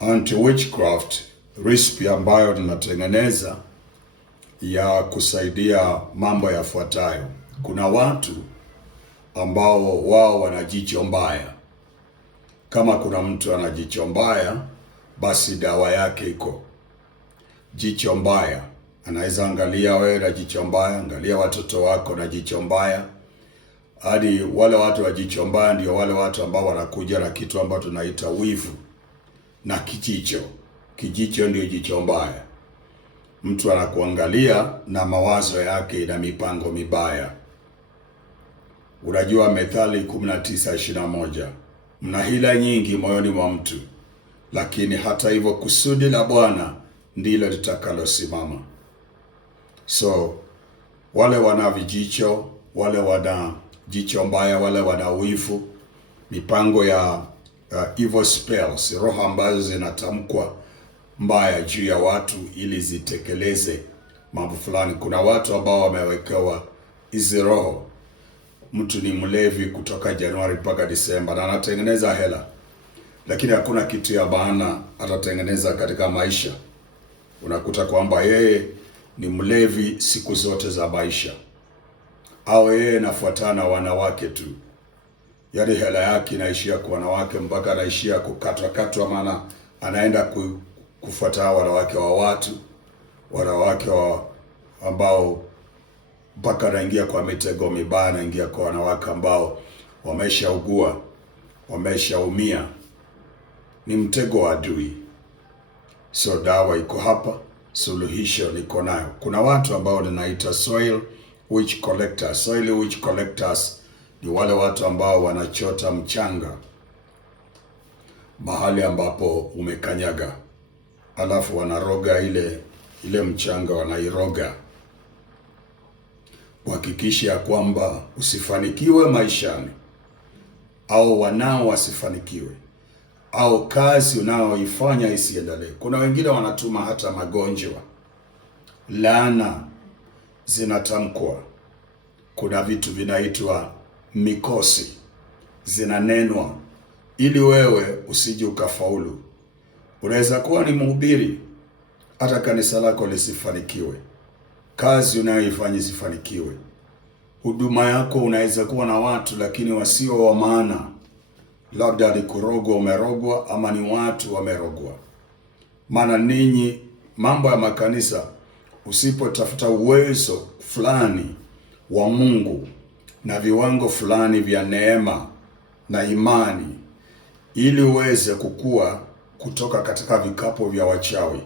anti-witchcraft recipe ambayo ninatengeneza ya kusaidia mambo yafuatayo. Kuna watu ambao wao wana jicho mbaya. Kama kuna mtu ana jicho mbaya, basi dawa yake iko. Jicho mbaya, anaweza angalia wewe na jicho mbaya, angalia watoto wako na jicho mbaya. Hadi wale watu wa jicho mbaya ndio wale watu ambao wanakuja na kitu ambacho tunaita wivu na kijicho. Kijicho ndio jicho mbaya. Mtu anakuangalia na mawazo yake na mipango mibaya. Unajua Methali 19:21, mna hila nyingi moyoni mwa mtu, lakini hata hivyo kusudi la Bwana ndilo litakalosimama. So wale wana vijicho, wale wana jicho mbaya, wale wana wivu, mipango ya evil spells, roho ambazo zinatamkwa mbaya juu ya watu ili zitekeleze mambo fulani. Kuna watu ambao wamewekewa hizi roho. Mtu ni mlevi kutoka Januari mpaka Disemba na anatengeneza hela, lakini hakuna kitu ya maana atatengeneza katika maisha. Unakuta kwamba yeye ni mlevi siku zote za maisha, au yeye nafuatana wanawake tu, yaani hela yake inaishia kwa wanawake mpaka anaishia kukatwa, maana anaenda kufuata wanawake wa watu, wanawake ambao mpaka anaingia kwa mitego mibaya, anaingia kwa wanawake ambao wameshaugua, wameshaumia. Ni mtego wa adui. So dawa iko hapa, suluhisho liko nayo. Kuna watu ambao ninaita soil witch collectors. Soil witch collectors ni wale watu ambao wanachota mchanga mahali ambapo umekanyaga, alafu wanaroga ile mchanga, wanairoga kuhakikisha kwamba usifanikiwe maishani, au wanao wasifanikiwe, au kazi unayoifanya isiendelee. Kuna wengine wanatuma hata magonjwa, laana zinatamkwa. Kuna vitu vinaitwa mikosi zinanenwa ili wewe usije ukafaulu. Unaweza kuwa ni mhubiri, hata kanisa lako lisifanikiwe, kazi unayoifanya isifanikiwe, huduma yako unaweza kuwa na watu lakini wasio wa maana, labda ni kurogwa, umerogwa, ama ni watu wamerogwa. Maana ninyi, mambo ya makanisa, usipotafuta uwezo fulani wa Mungu na viwango fulani vya neema na imani ili uweze kukua kutoka katika vikapo vya wachawi,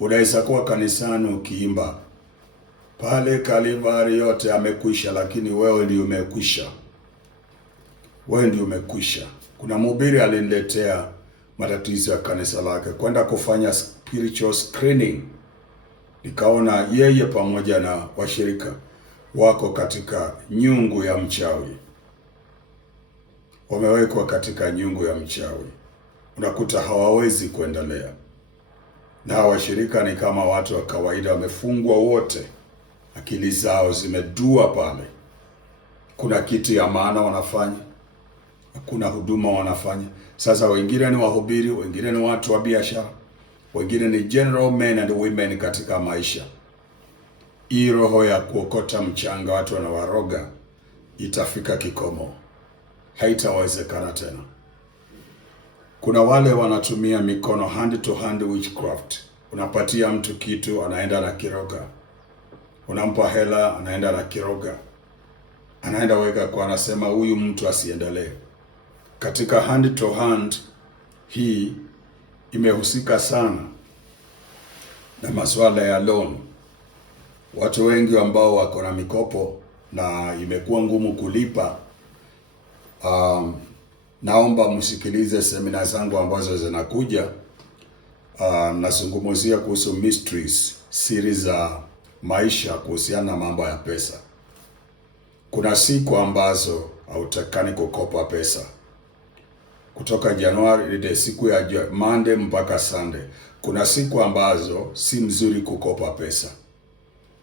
unaweza kuwa kanisani ukiimba pale Kalvari yote amekwisha, lakini wewe ndio umekwisha. Wewe ndio umekwisha. Kuna mhubiri aliniletea matatizo ya kanisa lake, kwenda kufanya spiritual screening. Nikaona yeye pamoja na washirika wako katika nyungu ya mchawi. Wamewekwa katika nyungu ya mchawi. Unakuta hawawezi kuendelea. Na washirika ni kama watu wa kawaida, wamefungwa wote. Akili zao zimedua pale. Kuna kitu ya maana wanafanya, hakuna huduma wanafanya. Sasa wengine ni wahubiri, wengine ni watu wa biashara, wengine ni general men and women katika maisha. Hii roho ya kuokota mchanga, watu wanawaroga, itafika kikomo. Haitawezekana tena. Kuna wale wanatumia mikono, hand to hand witchcraft. Unapatia mtu kitu, anaenda na kiroga. Unampa hela, anaenda na kiroga. Anaenda weka kwa, anasema huyu mtu asiendelee. Katika hand to hand, hii imehusika sana na masuala ya loan. Watu wengi ambao wako na mikopo na imekuwa ngumu kulipa, naomba msikilize semina zangu ambazo zinakuja. Nazungumzia kuhusu mysteries, siri za maisha kuhusiana na mambo ya pesa. Kuna siku ambazo hautakani kukopa pesa. Kutoka Januari ile siku ya Monday mpaka Sunday. Kuna siku ambazo si mzuri kukopa pesa,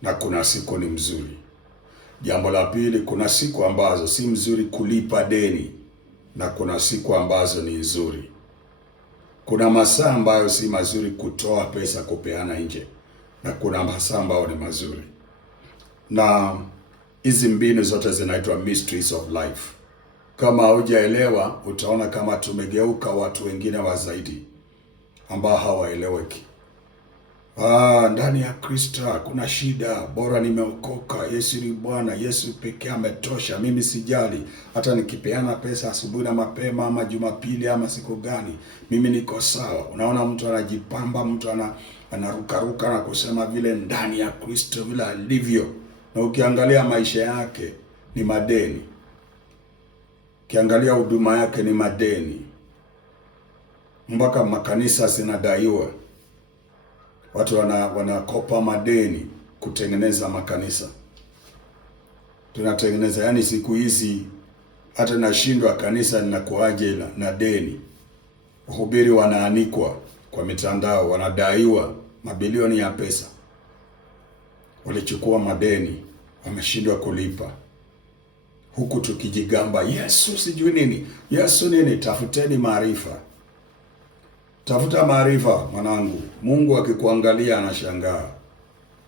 na kuna siku ni mzuri. Jambo la pili, kuna siku ambazo si mzuri kulipa deni, na kuna siku ambazo ni nzuri. Kuna masaa ambayo si mazuri kutoa pesa kupeana nje, na kuna masaa ambayo ni mazuri, na hizi mbinu zote zinaitwa mysteries of life. Kama hujaelewa, utaona kama tumegeuka watu wengine wa zaidi ambao hawaeleweki. Ndani ya Kristo kuna shida, bora nimeokoka, Yesu ni Bwana, Yesu pekee ametosha, mimi sijali hata nikipeana pesa asubuhi na mapema ama Jumapili ama siku gani, mimi niko sawa. Unaona mtu anajipamba, mtu anarukaruka na kusema vile ndani ya Kristo vile alivyo, na ukiangalia maisha yake ni madeni, ukiangalia huduma yake ni madeni, mpaka makanisa zinadaiwa. Watu wanakopa madeni kutengeneza makanisa. Tunatengeneza, yani siku hizi hata nashindwa kanisa linakuaje na deni. Wahubiri wanaanikwa kwa mitandao, wanadaiwa mabilioni ya pesa. Walichukua madeni, wameshindwa kulipa. Huku tukijigamba Yesu sijui nini, Yesu nini. Tafuteni maarifa. Tafuta maarifa mwanangu. Mungu akikuangalia anashangaa.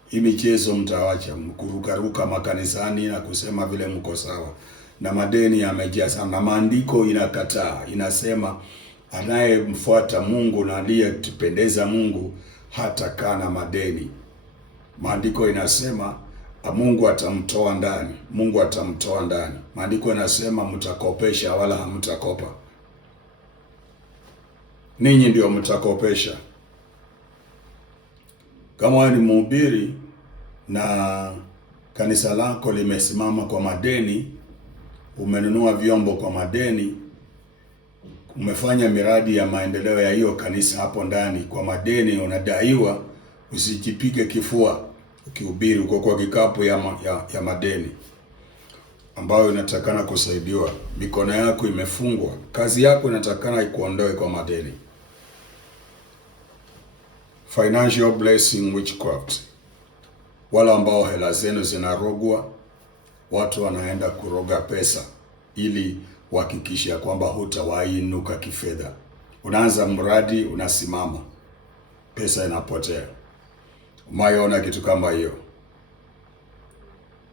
Hii michezo mtawacha, mkurukaruka makanisani na kusema vile mko sawa, na madeni yamejaa sana. Na maandiko inakataa, inasema anayemfuata Mungu na aliyetupendeza Mungu hatakaa na madeni. Maandiko inasema Mungu atamtoa ndani, Mungu atamtoa ndani. Maandiko inasema mtakopesha wala hamtakopa. Ninyi ndio mtakopesha. Kama wewe ni mhubiri na kanisa lako limesimama kwa madeni, umenunua vyombo kwa madeni, umefanya miradi ya maendeleo ya hiyo kanisa hapo ndani kwa madeni, unadaiwa, usijipige kifua ukihubiri uko kwa kikapu ya madeni ambayo inatakana kusaidiwa. Mikono yako imefungwa, kazi yako inatakana ikuondoe kwa madeni. Financial blessing witchcraft. Wala ambao hela zenu zinarogwa, watu wanaenda kuroga pesa ili kuhakikisha kwamba hutawainuka kifedha. Unaanza mradi, unasimama, pesa inapotea. Umeona kitu kama hiyo?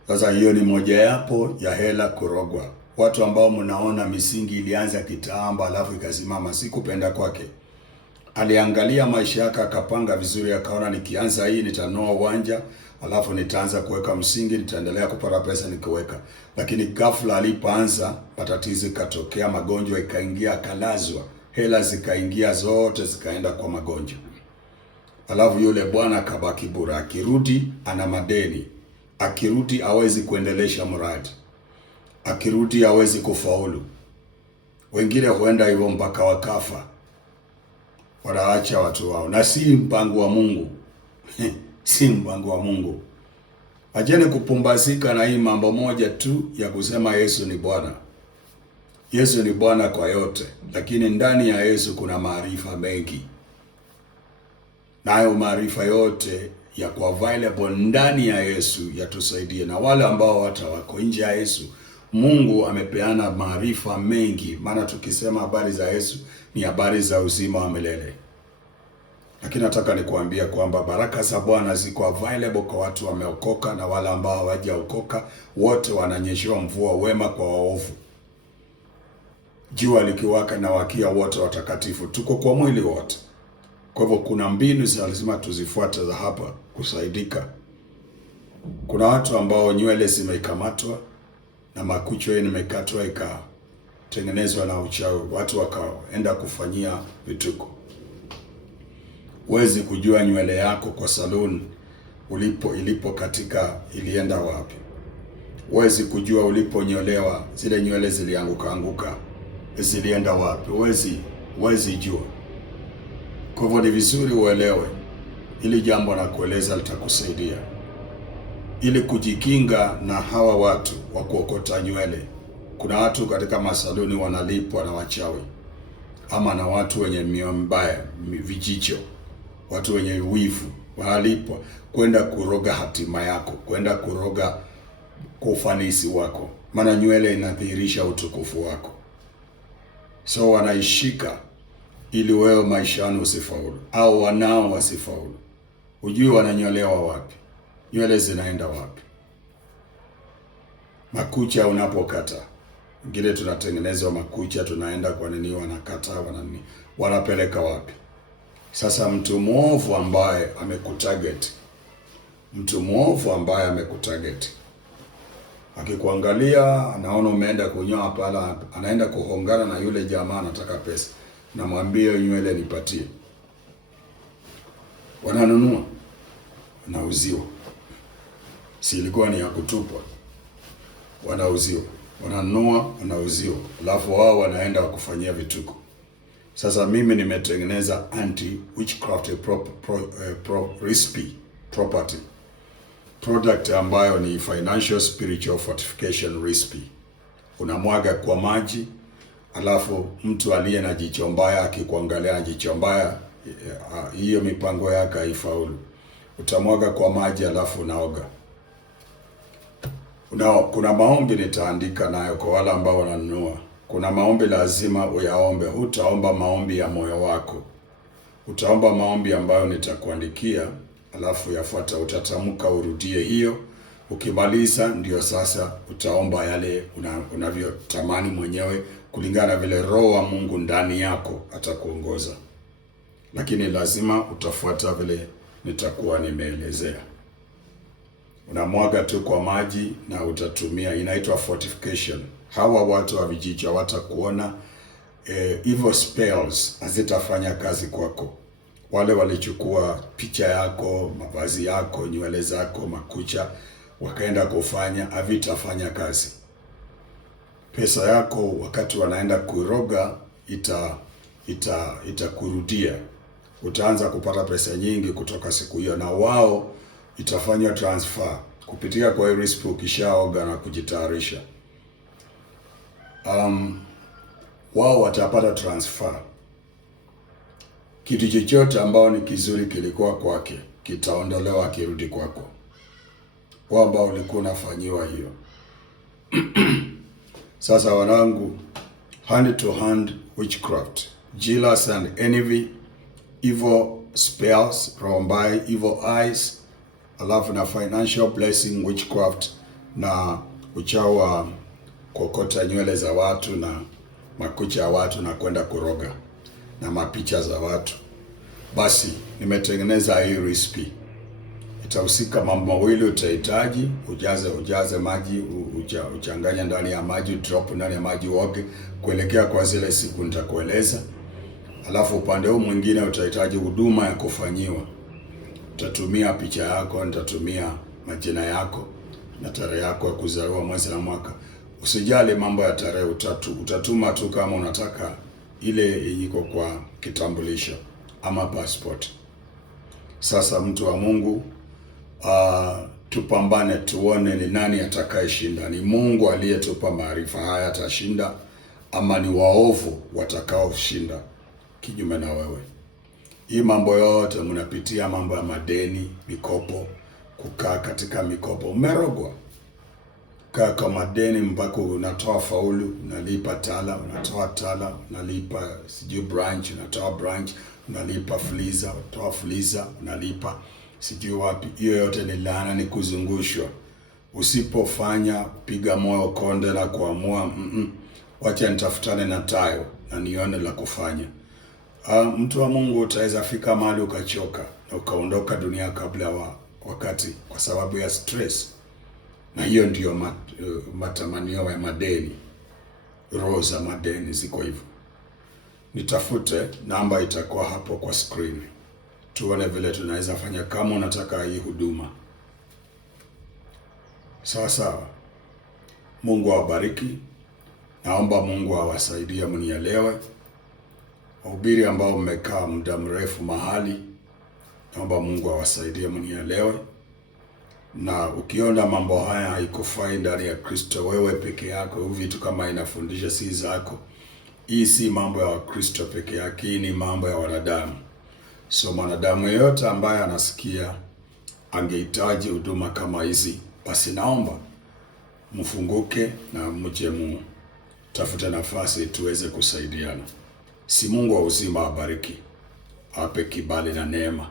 Sasa hiyo ni mojawapo ya hela kurogwa. Watu ambao mnaona misingi ilianza kitambo alafu ikasimama, si kupenda kwake. Aliangalia maisha yake akapanga vizuri, akaona nikianza hii nitanua uwanja, alafu nitaanza kuweka msingi, nitaendelea kupata pesa nikiweka. Lakini ghafla alipoanza matatizo ikatokea, magonjwa ikaingia, akalazwa, hela zikaingia zote zikaenda kwa magonjwa. Alafu yule bwana akabaki bure, akirudi ana madeni. Akirudi hawezi kuendelesha mradi. Akirudi hawezi kufaulu. Wengine huenda hivyo mpaka wakafa. Wanaacha watu wao, na si mpango wa Mungu. Si mpango wa Mungu. Acheni kupumbazika na hii mambo moja tu ya kusema Yesu ni Bwana. Yesu ni Bwana kwa yote, lakini ndani ya Yesu kuna maarifa mengi. Nayo maarifa yote yako available ndani ya Yesu yatusaidie. Na wale ambao wako nje ya Yesu, Mungu amepeana maarifa mengi, maana tukisema habari za Yesu ni habari za uzima wa milele. Lakini nataka nikuambia kwamba baraka za Bwana ziko available kwa watu wameokoka na wale ambao hawajaokoka, wote wananyeshewa mvua wema kwa waovu. Jua likiwaka na wakia wote watakatifu, tuko kwa mwili wote. Kwa hivyo kuna mbinu za lazima tuzifuate za hapa kusaidika. Kuna watu ambao nywele zimekamatwa na makucha yao imekatwa ikatengenezwa na uchawi, watu wakaenda kufanyia vituko. Huwezi kujua nywele yako kwa salon ilipo katika ilienda wapi. Huwezi kujua uliponyolewa zile nywele zilianguka zilienda wapi. Huwezi jua. Kwa hivyo ni vizuri uelewe ili jambo na kueleza litakusaidia. Ili kujikinga na hawa watu wa kuokota nywele. Kuna watu katika masaluni wanalipwa na wachawi, ama na watu wenye mioyo mbaya, vijicho, watu wenye wivu wanalipwa kwenda kuroga hatima yako, kwenda kuroga kwa ufanisi wako, maana nywele inadhihirisha utukufu wako. So wanaishika ili wewe maishani usifaulu au wanao wasifaulu. Hujui wananyolewa wapi, nywele zinaenda wapi, makucha unapokata. Ngine tunatengenezwa makucha, tunaenda kwa nini wanakata, wanapeleka wapi? Sasa mtu mwovu ambaye amekutarget, akikuangalia anaona umeenda kunyoa pala, anaenda kuhongana na yule jamaa anataka pesa, namwambia nywele nipatie, wananunua, wanauziwa. Si ilikuwa ni ya kutupwa? Wanauziwa, wananunua, wanauziwa, alafu wao wanaenda kufanyia vituko. Sasa mimi nimetengeneza anti witchcraft recipe property product ambayo ni financial spiritual fortification recipe. Unamwaga kwa maji, alafu mtu aliye na jicho mbaya akikuangalia na jicho mbaya, hiyo mipango yake haifaulu. Utamwaga kwa maji, alafu unaoga. Kuna maombi nitaandika nayo kwa wale ambao wananunua. Kuna maombi lazima uyaombe. Utaomba maombi ya moyo wako, utaomba maombi ambayo nitakuandikia, alafu yafuata utatamka, urudie hiyo. Ukimaliza ndio sasa utaomba yale unavyotamani mwenyewe kulingana na vile Roho wa Mungu ndani yako atakuongoza, lakini lazima utafuata vile nitakuwa nimeelezea. Unamwaga tu kwa maji na utatumia, inaitwa fortification. Hawa watu wa vijiji hawatakuona, evil spells hazitafanya kazi kwako. Wale walichukua picha yako, mavazi yako, nywele zako, makucha, wakaenda kufanya, havitafanya kazi. Pesa yako wakati wanaenda kuroga itakurudia. Utaanza kupata pesa nyingi kutoka siku hiyo, na wao itafanya transfer kupitia kwa recipe ukishaoga na kujitayarisha. Wao watapata transfer. Kitu chochote ambao ni kizuri kilikuwa kwake kitaondolewa kirudi kwako, wao ambao ulikuwa unafanyiwa hiyo. Sasa wanangu, hand to hand witchcraft, jealous and envy, evil spells, roho mbaya, evil eyes, alafu na financial blessing witchcraft, na uchawa kokota nywele za watu na makucha ya watu na kwenda kuroga na mapicha za watu. Basi nimetengeneza hii recipe. Itahusika mambo mawili. Utahitaji ujaze maji, uchanganya ndani ya maji, drop ndani ya maji, uoge kuelekea kwa zile siku nitakueleza. Alafu upande huu mwingine utahitaji huduma ya kufanyiwa. Utatumia picha yako, nitatumia majina yako na tarehe yako ya kuzaliwa, mwezi na mwaka. Usijali mambo ya tarehe, utatuma tu kama unataka ile iko kwa kitambulisho ama passport. Sasa mtu wa Mungu, tupambane tuone ni nani atakayeshinda. Ni Mungu aliyetupa maarifa haya atashinda, ama ni waovu watakaoshinda kinyume na wewe? Hii mambo yote mnapitia, mambo ya madeni, mikopo, kukaa katika mikopo, umerogwa. Kaa kwa madeni mpaka unatoa faulu, unalipa tala, unatoa tala, unalipa sijui branch, unatoa branch, unalipa fuliza, unatoa fuliza, unalipa sijui wapi. Hiyo yote ni laana, ni kuzungushwa. Usipofanya, piga moyo konde na kuamua, wacha nitafutane na tayo na nione la kufanya. Mtu wa Mungu, utaweza fika mahali ukachoka na ukaondoka dunia kabla wakati kwa sababu ya stress. Na hiyo ndiyo matamanio ya madeni. Roho za madeni ziko hivyo. Nitafute, namba itakuwa hapo kwa screen. Tuone vile tunaweza fanya kama unataka hii huduma. Sawa sawa. Mungu awabariki. Naomba Mungu awasaidie mnielewe. Wahubiri ambao mmekaa muda mrefu mahali, naomba Mungu awasaidie mnielewe. Na ukiona mambo haya haikufai ndani ya Kristo, wewe peke yako, vitu kama inafundisha si zako. Hii si mambo ya Wakristo peke yake, hii ni mambo ya wanadamu. So mwanadamu yeyote ambaye anasikia angehitaji huduma kama hizi, basi naomba mfunguke na mje tafute nafasi tuweze kusaidiana. Si Mungu wa uzima awabariki, awape kibali na neema.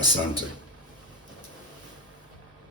Asante.